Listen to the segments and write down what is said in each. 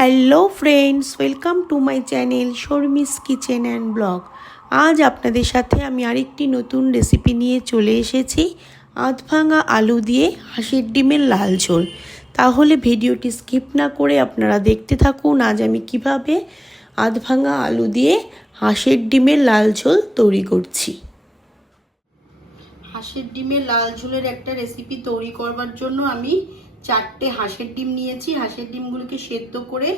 Hello friends welcome to my channel Sharmi's kitchen and blog আজ আপনাদের সাথে আমি আরেকটি নতুন রেসিপি নিয়ে চলে এসেছি। আধ ভাঙা আলু দিয়ে হাঁসের ডিমের লাল ঝোল। তাহলে ভিডিওটি স্কিপ না করে আপনারা দেখতে থাকুন আজ আমি কীভাবে আধ ভাঙা আলু দিয়ে হাঁসের ডিমের লাল ঝোল তৈরি করছি। হাঁসের ডিমের লাল ঝোলের একটা রেসিপি তৈরি করবার জন্য আমি চারটে হাঁসের ডিম নিয়েছি। হাঁসের ডিমগুলোকে সেদ্ধ করে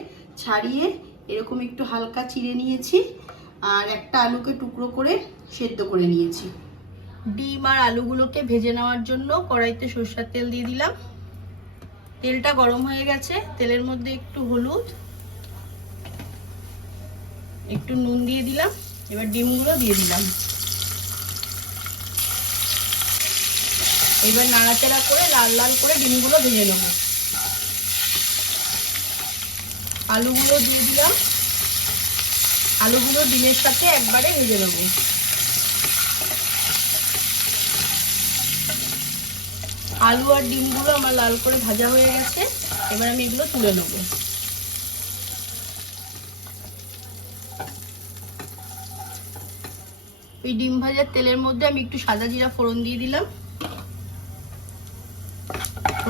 ছাড়িয়ে এরকম একটু হালকা চিড়ে নিয়েছি আর একটা আলুকে টুকরো করে সেদ্ধ করে নিয়েছি। ডিম আর আলুগুলোকে ভেজে নেওয়ার জন্য কড়াইতে সরষের তেল দিয়ে দিলাম। তেলটা গরম হয়ে গেছে। তেলের মধ্যে একটু হলুদ, একটু নুন দিয়ে দিলাম। এবার ডিমগুলো দিয়ে দিলাম। এবার নাড়াচাড়া করে লাল লাল করে ডিমগুলো ভেজে নেব। আলুগুলো দিয়ে দিলাম। আলুগুলো ডিমের সাথে একবারে ভেজে নেব। আলু আর ডিমগুলো আমার লাল করে ভাজা হয়ে গেছে। এবার আমি এগুলো তুলে নেব। ওই ডিম ভাজার তেলের মধ্যে আমি একটু সাদা জিরা ফোড়ন দিয়ে দিলাম।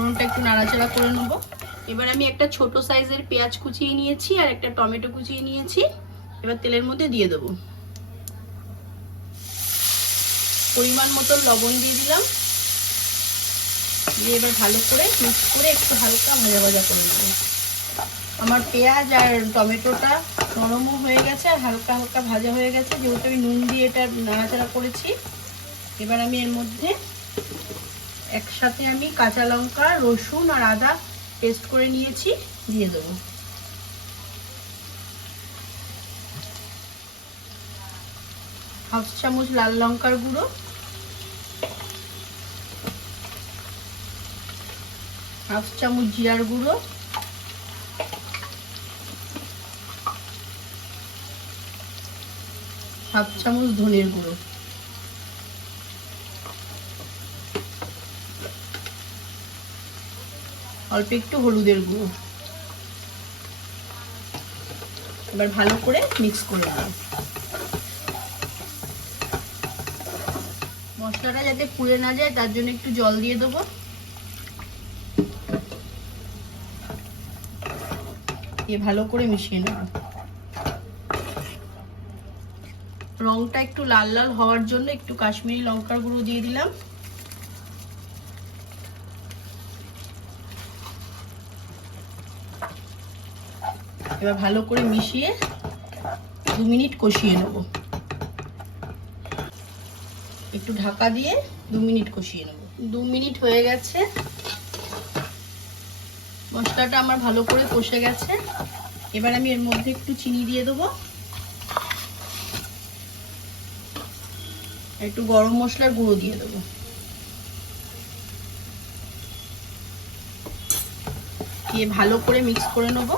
ফোড়নটা একটু নাড়াচাড়া করে নেব। এবার আমি একটা ছোট সাইজের পেঁয়াজ কুচিয়ে নিয়েছি আর একটা টমেটো কুচিয়ে নিয়েছি। এবার তেলের মধ্যে দিয়ে দেবো। পরিমাণ মতো লবণ দিয়ে দিলাম। দিয়ে এবার ভালো করে মিক্স করে একটু হালকা ভাজা ভাজা করে নেব। আমার পেঁয়াজ আর টমেটোটা নরমও হয়ে গেছে আর হালকা হালকা ভাজা হয়ে গেছে। যেহেতু আমি নুন দিয়ে এটা নাড়াচাড়া করেছি, এবার আমি এর মধ্যে একসাথে আমি কাঁচা লঙ্কা, রসুন আর আদা পেস্ট করে নিয়েছি, দিয়ে দেবো। হাফ চামচ লাল লঙ্কার গুঁড়ো। হাফ চামচ জিরার গুঁড়ো। হাফ চামচ ধনের গুঁড়ো। অল্প একটু হলুদের গুঁড়ো। এবার ভালো করে মিক্স করে নেব। মশলাটা যাতে পুড়ে না যায়, তার জন্য একটু জল দিয়ে দেবো। দিয়ে ভালো করে মিশিয়ে নেব। রংটা একটু লাল লাল হওয়ার জন্য একটু কাশ্মীরি লঙ্কার গুঁড়ো দিয়ে দিলাম। এবার ভালো করে মিশিয়ে দু মিনিট কষিয়ে নেব। একটু ঢাকা দিয়ে দু মিনিট কষিয়ে নেব। দু মিনিট হয়ে গেছে। মশলাটা আমার ভালো করে কষে গেছে। এবার আমি এর মধ্যে একটু চিনি দিয়ে দেবো। একটু গরম মশলার গুঁড়ো দিয়ে দেবো। দিয়ে ভালো করে মিক্স করে নেব।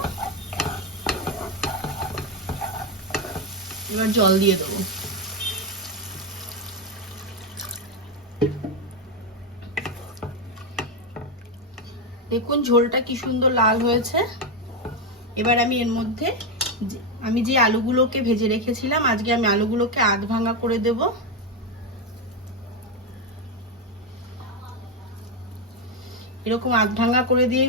এবার জল দিয়ে দেবো। দেখুন ঝোলটা কি সুন্দর লাল হয়েছে। এবার আমি এর মধ্যে আমি যে আলুগুলোকে ভেজে রেখেছিলাম, আজকে আমি আলুগুলোকে আধ ভাঙা করে দেব। এরকম আধ ভাঙা করে দিয়ে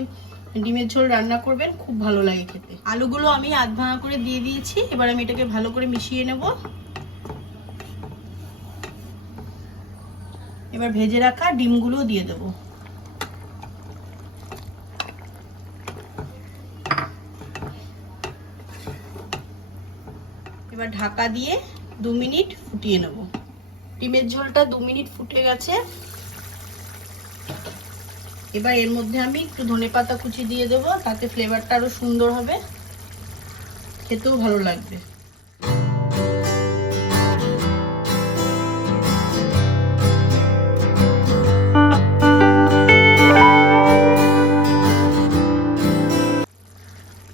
ডিমের ঝোল রান্না করবেন, খুব ভালো লাগে খেতে। আলুগুলো আমি আধ ভাঙা করে দিয়ে দিয়েছি, এবার আমি এটাকে ভালো করে মিশিয়ে নেব। এবার ভেজে রাখা ডিমগুলো দিয়ে দেব। এবার ঢাকা দিয়ে দু মিনিট ফুটিয়ে নেব। ডিমের ঝোলটা দু মিনিট ফুটে গেছে। এবার এর মধ্যে আমি একটু ধনে পাতা কুচি দিয়ে দেবো, তাতে ফ্লেভারটা আরও সুন্দর হবে। খেতেও ভালো লাগবে।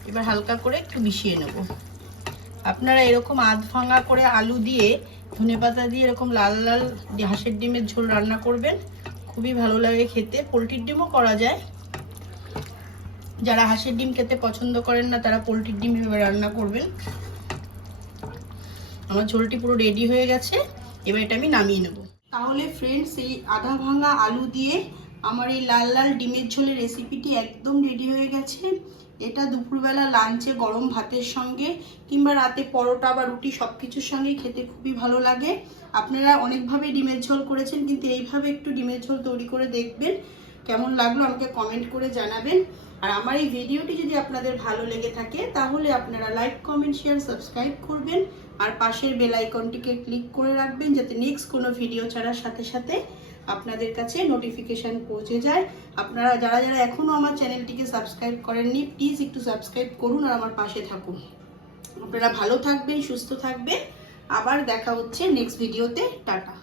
এবার হালকা করে একটু মিশিয়ে নেব। আপনারা এরকম আধ ভাঙা করে আলু দিয়ে ধনে পাতা দিয়ে এরকম লাল লাল হাঁসের ডিমের ঝোল রান্না করবেন। খুবই ভালো লাগে খেতে। পোলট্রির ডিমও করা যায়। যারা হাঁসের ডিম খেতে পছন্দ করেন না, তারা পোলট্রির ডিম রান্না করবেন। আমার ঝোলটি পুরো রেডি হয়ে গেছে। এবার এটা আমি নামিয়ে নেব। তাহলে ফ্রেন্ডস এই আধা ভাঙা আলু দিয়ে আমার এই লাল লাল ডিমের ঝোলের রেসিপিটি একদম রেডি হয়ে গেছে। এটা দুপুরবেলা লাঞ্চে গরম ভাতের সঙ্গে কিংবা রাতে পরোটা বা রুটি সব কিছুর সঙ্গেই খেতে খুবই ভালো লাগে। আপনারা অনেকভাবে ডিমের ঝোল করেছেন, কিন্তু এইভাবে একটু ডিমের ঝোল তৈরি করে দেখবেন। কেমন লাগল আমাকে কমেন্ট করে জানাবেন। আর আমার এই ভিডিওটি যদি আপনাদের ভালো লেগে থাকে, তাহলে আপনারা লাইক কমেন্ট শেয়ার সাবস্ক্রাইব করবেন। আর পাশের বেল আইকনটিকে ক্লিক করে রাখবেন, যাতে নেক্সট কোনো ভিডিও ছাড়ার সাথে সাথে আপনাদের কাছে নোটিফিকেশান পৌঁছে যায়। আপনারা যারা যারা এখনও আমার চ্যানেলটিকে সাবস্ক্রাইব করেননি প্লিজ একটু সাবস্ক্রাইব করুন আর আমার পাশে থাকুন। আপনারা ভালো থাকবেন, সুস্থ থাকবেন। আবার দেখা হচ্ছে নেক্সট ভিডিওতে টাটা।